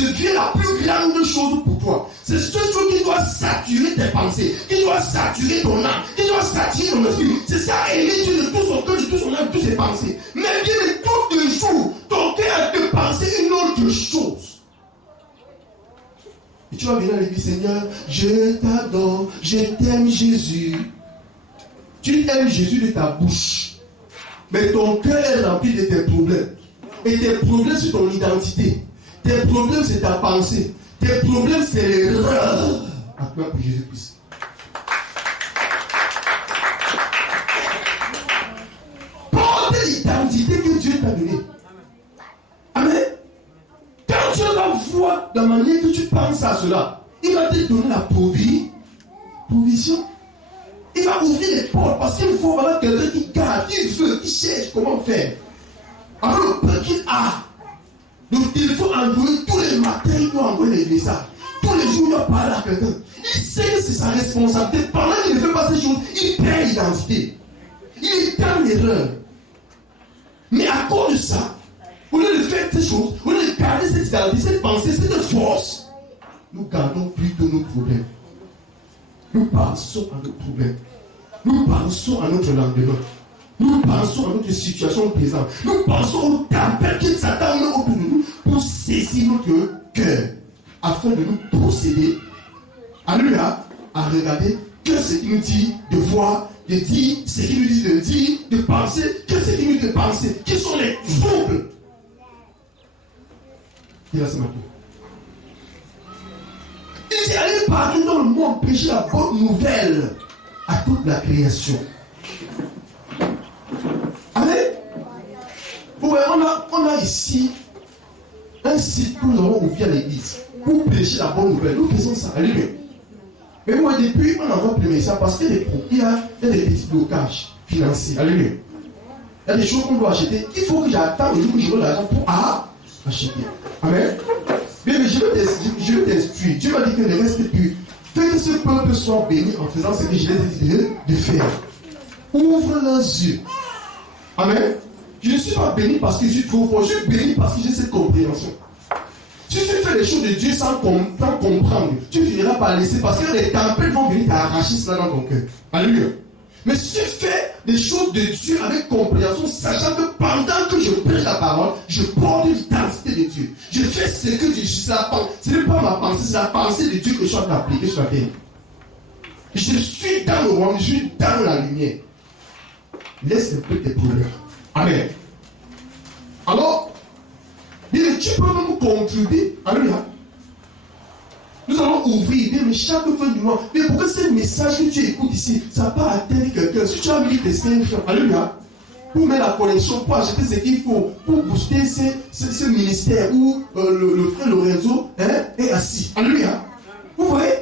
devient la plus grande chose pour toi. C'est cette chose qui doit saturer tes pensées, qui doit saturer ton âme, qui doit saturer ton esprit. C'est ça, aimer Dieu de tout son cœur, de tout son âme, de toutes ses pensées. Mais bien de tous les jours, ton cœur te penser une autre chose. Et tu vas venir à l'église, Seigneur, je t'adore, je t'aime Jésus. Tu aimes Jésus de ta bouche, mais ton cœur est rempli de tes problèmes. Et tes problèmes, c'est ton identité. Tes problèmes, c'est ta pensée. Tes problèmes, c'est l'erreur. À toi pour Jésus-Christ. Porte l'identité que Dieu t'a donnée. Amen. Quand Dieu va voir la manière que tu penses à cela, il va te donner la provision. Il va ouvrir les portes parce qu'il faut avoir quelqu'un qui garde, qui veut, qui cherche comment faire. Alors le peu qu'il a, donc il faut envoyer tous les matins, il doit envoyer les messages. Tous les jours, il doit parler à quelqu'un. Il sait que c'est sa responsabilité. Pendant qu'il ne fait pas ces choses, il perd l'identité. Il est dans l'erreur. Mais à cause de ça, au lieu de faire ces choses, au lieu de garder cette identité, cette pensée, cette force, nous gardons plutôt nos problèmes. Nous pensons à nos problèmes. Nous pensons à notre lendemain. Nous pensons à notre situation présente. Nous pensons au tempête que Satan met autour de nous pour saisir notre cœur afin de nous procéder, alléluia, à regarder que ce qu'il nous dit de voir, de dire, ce qu'il nous dit de dire, de penser, que ce qu'il nous dit de penser, qui sont les troubles. Il a ce matin. Il dit allez partout dans le monde prêcher la bonne nouvelle à toute la création. Amen. Ouais, on a ici un site où nous avons ouvert l'église pour prêcher la bonne nouvelle. Nous faisons ça. Alléluia. Mais moi, depuis, on n'a pas primé ça parce qu'il y a des petits blocages financiers. Alléluia. Il y a des choses qu'on doit acheter. Il faut que j'attende le jour où je veux l'argent pour acheter. Amen. Mais je veux t'instruire. Dieu m'a dit que ne reste plus. Fais que ce peuple soit béni en faisant ce que je l'ai dit de faire. Ouvre leurs yeux. Amen. Je ne suis pas béni parce que je suis trop fort. Je suis béni parce que j'ai cette compréhension. Si tu fais les choses de Dieu sans comprendre, tu finiras par laisser parce que les tempêtes vont venir t'arracher cela dans ton cœur. Alléluia. Mais si tu fais les choses de Dieu avec compréhension, sachant que pendant que je prêche la parole, je porte l'identité de Dieu. Je fais ce que Dieu dit. Ce n'est pas ma pensée, c'est la pensée de Dieu que je suis en train d'appliquer sur la terre. Je suis dans le royaume, je suis dans la lumière. Laisse un peu tes problèmes. Amen. Alors, tu peux même contribuer. Alléluia. Nous allons ouvrir, mais chaque fin du mois. Mais pourquoi ce message que tu écoutes ici, ça n'a pas atteint quelqu'un? Si tu as mis tes 5 francs, alléluia, pour mettre la connexion, pour acheter ce qu'il faut, pour booster ce ministère où le frère Lorenzo est assis. Alléluia. Vous voyez?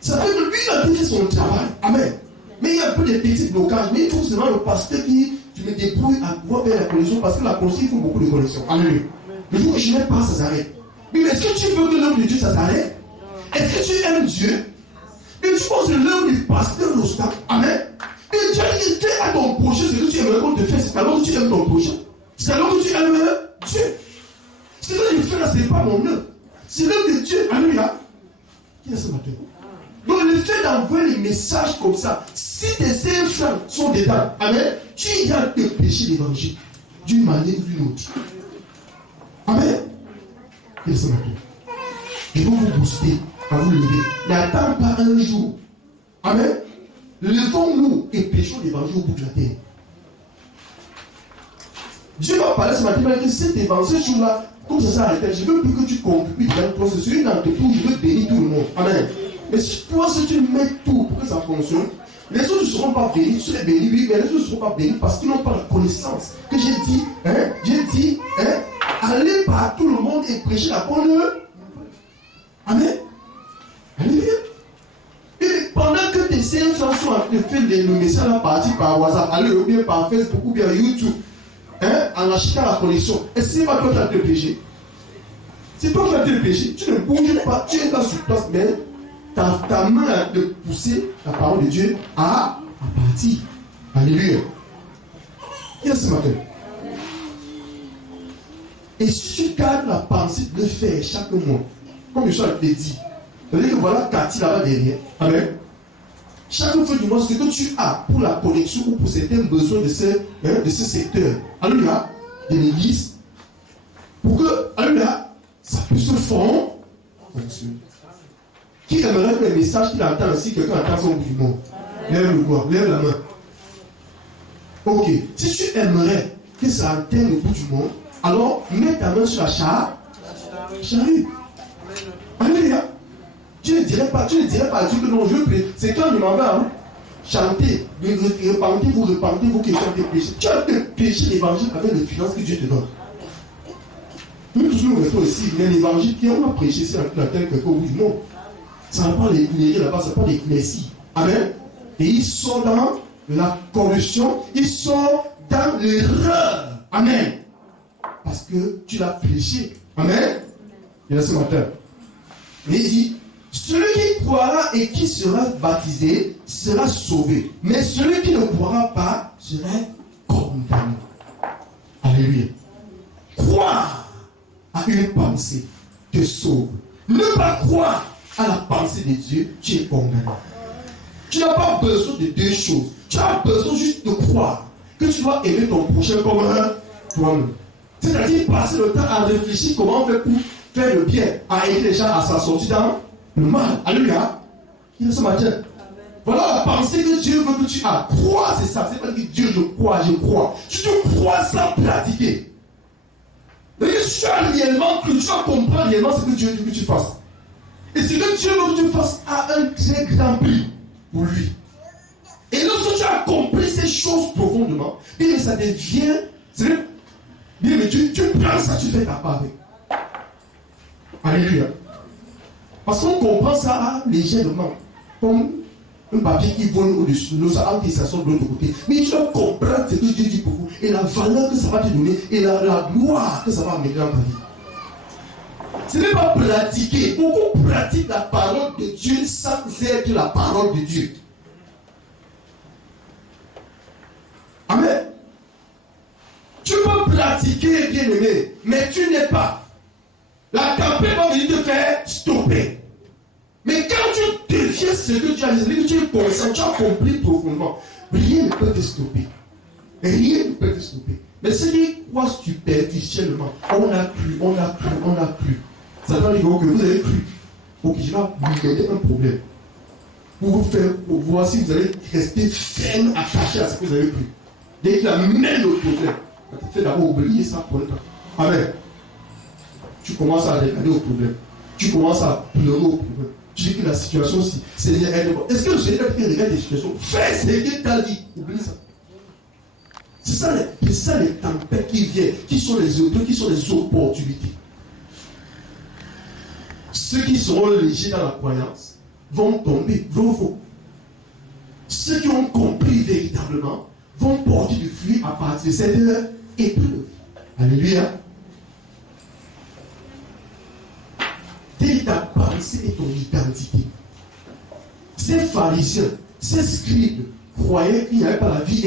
Ça fait que lui, il a fait son travail. Amen. Mais il y a un peu de petits blocages. Mais il faut seulement le pasteur qui me débrouille à pouvoir faire la connexion parce que la connexion, il faut beaucoup de connexion. Alléluia. Le jour où je n'ai pas, ça s'arrête. Mais est-ce que tu veux que l'œuvre de Dieu, ça s'arrête? Est-ce que tu aimes Dieu? Mais tu penses que l'œuvre du pasteur Rostam, amen. Mais Dieu dit, tu as ton prochain, ce que tu aimerais qu'on te fasse, c'est alors que tu aimes ton prochain. C'est alors que tu aimes Dieu. Ce que je fais là, ce n'est pas mon œuvre. C'est l'œuvre de Dieu. Alléluia. Qui est ce matin? Donc le fait d'envoyer les messages comme ça, si tes enfants sont dedans, amen, tu iras te prêcher l'évangile d'une manière ou d'une autre. Amen. Qui est ce matin? Ils vont vous booster à vous lever. N'attends pas un jour. Amen. Levons-nous et prêchons l'évangile au bout de la terre. Dieu m'a parlé ce matin, il m'a dit cet évangile, ce jour-là, comme ça s'arrête, je veux plus que tu contribues dans le processus, une entreprise, je veux bénir tout le monde. Amen. Mais si toi, si tu mets tout pour que ça fonctionne, les autres ne seront pas bénis, tu serais béni, oui, mais les autres ne seront pas bénis parce qu'ils n'ont pas la connaissance. Que j'ai dit, allez par tout le monde et prêcher la bonne œuvre. Amen. Alléluia. Et pendant que tes enfants sont en train de faire le message à partir par WhatsApp, allez, ou bien par Facebook, ou bien YouTube, en achetant la connexion, est-ce que c'est pas toi qui as te péché? C'est toi qui as te péché. Tu ne bouges pas, tu es là sur place, mais ta main a de pousser la parole de Dieu à partir. Alléluia. Qui est ce matin? Et si tu gardes la pensée de le faire chaque mois, comme je l'ai dit, c'est-à-dire que voilà Cathy là-bas derrière. Amen. Chaque fois du mois, ce que tu as pour la connexion ou pour certains besoins de ce secteur, alléluia, de l'église, pour que, alléluia, ça puisse se fondre. Qui aimerait que les messages qu'il entend aussi, quelqu'un entend son bout du monde? Lève le doigt, lève la main. Ok, si tu aimerais que ça atteigne le bout du monde, alors mets ta main sur la charrue. Alléluia. Tu ne dirais pas à Dieu que non, je prie. C'est quand il m'en va, chanter, repentez-vous qui chantez péché. Tu as fait pécher l'évangile avec les finances que Dieu te donne. Nous tous nous restons ici, mais l'évangile qu'on a prêché ici dans la terre quelque au bout du monde, ça n'a pas les mairies là-bas, ça n'a pas les messie. Amen. Et ils sont dans la corruption, ils sont dans l'erreur. Amen. Parce que tu l'as prêché. Amen. Et là ce matin, il dit, celui qui croira et qui sera baptisé sera sauvé. Mais celui qui ne croira pas sera condamné. Alléluia. Croire à une pensée te sauve. Ne pas croire à la pensée de Dieu, tu es condamné. Tu n'as pas besoin de deux choses. Tu as besoin juste de croire que tu dois aimer ton prochain comme toi-même. C'est-à-dire passer le temps à réfléchir comment faire pour faire le bien, à aider les gens à s'en sortir dans le mal. Alléluia. Il est ce matin. Voilà la pensée que Dieu veut que tu aies. Croire, c'est ça. C'est pas dire Dieu, je crois. Tu te crois sans pratiquer. C'est-à-dire que tu as réellement cru, tu dois comprendre réellement ce que Dieu veut que tu fasses. Et ce que Dieu veut que tu fasses a un très grand prix pour lui. Et lorsque tu as compris ces choses profondément, bien ça devient, bien mais tu prends ça, tu fais ta part avec. Alléluia. Parce qu'on comprend ça légèrement, comme un papier qui vole au-dessus de nous, ça entre et ça sort de l'autre côté. Mais tu dois comprendre ce que Dieu dit pour vous, et la valeur que ça va te donner, et la gloire que ça va amener dans ta vie. Ce n'est pas pratiquer. Beaucoup pratiquent la parole de Dieu sans être la parole de Dieu. Amen. Tu peux pratiquer, bien aimé, mais tu n'es pas. La tempête va venir te faire stopper. Mais quand tu deviens ce que tu as dit, que tu es conscient, tu as compris profondément, rien ne peut te stopper. Rien ne peut te stopper. Mais ce qui croit superficiellement, on a cru. Ça veut dire que vous avez cru. Ok, je vais vous donner un problème. Pour vous faire, pour voir si vous allez rester ferme, attaché à ce que vous avez cru. Dès qu'il amène le problème, tu fais d'abord oublier ça pour le temps. Amen. Tu commences à regarder au problème. Tu commences à pleurer au problème. Tu dis que la situation, si Seigneur est bon. Est-ce que le Seigneur qui regarde des situations, fais ce que tu as dit. Oublie ça. C'est ça les tempêtes qui viennent, qui sont les opportunités. Ceux qui seront légers dans la croyance vont tomber, vont. Ceux qui ont compris véritablement vont porter du fruit à partir de cette épreuve. Alléluia. Telle ta pensée et ton identité. Ces pharisiens, ces scribes croyaient qu'il n'y avait pas la vie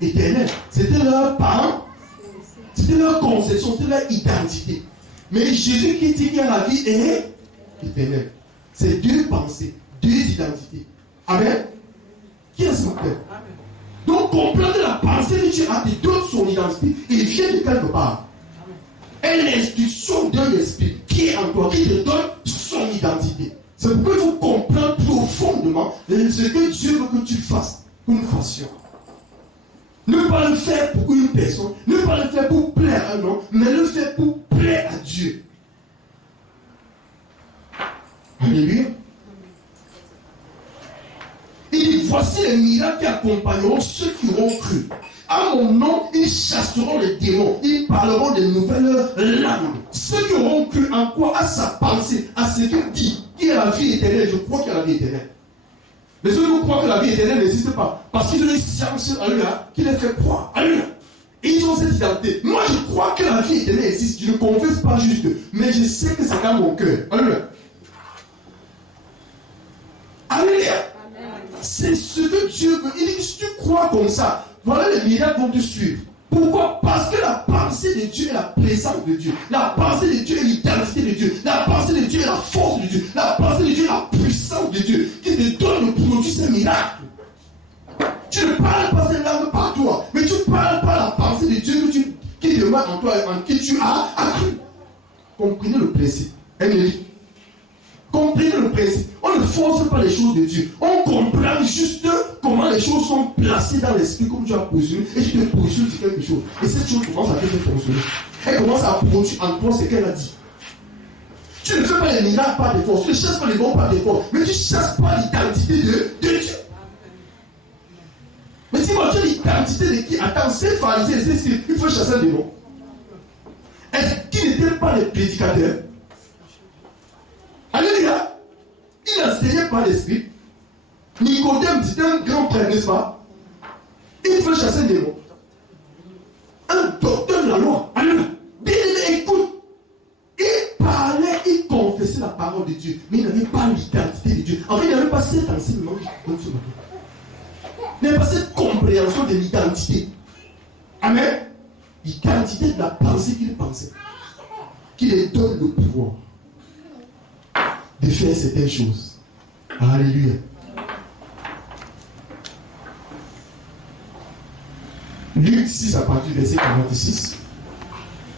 éternelle. C'était leur parent, c'était leur conception, c'était leur identité. Mais Jésus qui dit qu'il y a la vie éternelle. C'est deux pensées, deux identités. Amen. Qui est ce matin? Donc comprendre la pensée que tu as te donne son identité et vient de quelque part. Et l'instruction d'un esprit qui est en toi, qui te donne son identité. C'est pourquoi il faut comprendre profondément ce que Dieu veut que tu fasses, que nous fassions. Ne pas le faire pour une personne, ne pas le faire pour plaire à un homme, mais le faire pour plaire à Dieu. Alléluia. Il dit, voici les miracles qui accompagneront ceux qui auront cru. À mon nom, ils chasseront les démons, ils parleront de nouvelles langues. Ceux qui auront cru en quoi? À sa pensée, à ce qu'il dit, qui est la vie éternelle. Je crois qu'il y a la vie éternelle. Mais ceux qui croient que la vie éternelle n'existe pas, parce qu'ils ont une science qui les fait croire. Alléluia. Et ils ont cette identité. Moi, je crois que la vie éternelle existe. Je ne confesse pas juste, mais je sais que c'est dans mon cœur. Alléluia. Alléluia. C'est ce que Dieu veut. Il dit que si tu crois comme ça, voilà les miracles vont te suivre. Pourquoi? Parce que la pensée de Dieu est la présence de Dieu. La pensée de Dieu est l'identité de Dieu. La pensée de Dieu est la force de Dieu. La pensée de Dieu est la puissance de Dieu qui te donne le produit, c'est un miracle. Tu ne parles pas cette langue par toi, mais tu parles par la pensée de Dieu qui demeure en toi, en qui tu as accru. Comprenez le principe. Comprenez le principe. On ne force pas les choses de Dieu. On comprend juste comment les choses sont placées dans l'esprit, comme tu as positionné, et tu te positionnes sur quelque chose. Et cette chose commence à te faire fonctionner. Elle commence à produire en toi ce qu'elle a dit. Tu ne fais pas les miracles par des forces, tu ne cherches pas les bons par des forces, mais tu cherches pas l'identité de Dieu. Mais si moi tu as l'identité de qui? Attends, ces pharisiens, il faut chasser un démon. Est-ce qu'ils n'étaient pas les prédicateurs? Alléluia. Il enseignait par l'esprit. Nicodème, c'était un grand prêtre, n'est-ce pas? Il veut chasser un démon. Un docteur de la loi. Alléluia. Bien aimé, écoute. Il parlait, il confessait la parole de Dieu. Mais il n'avait pas l'identité de Dieu. En fait, il n'avait pas cet enseignement qui compte sur nous. Il n'avait pas cette compréhension de l'identité. Amen. L'identité de la pensée qu'il pensait. Qui lui donne le pouvoir de faire certaines choses. Alléluia. Luc 6 à partir du verset 46.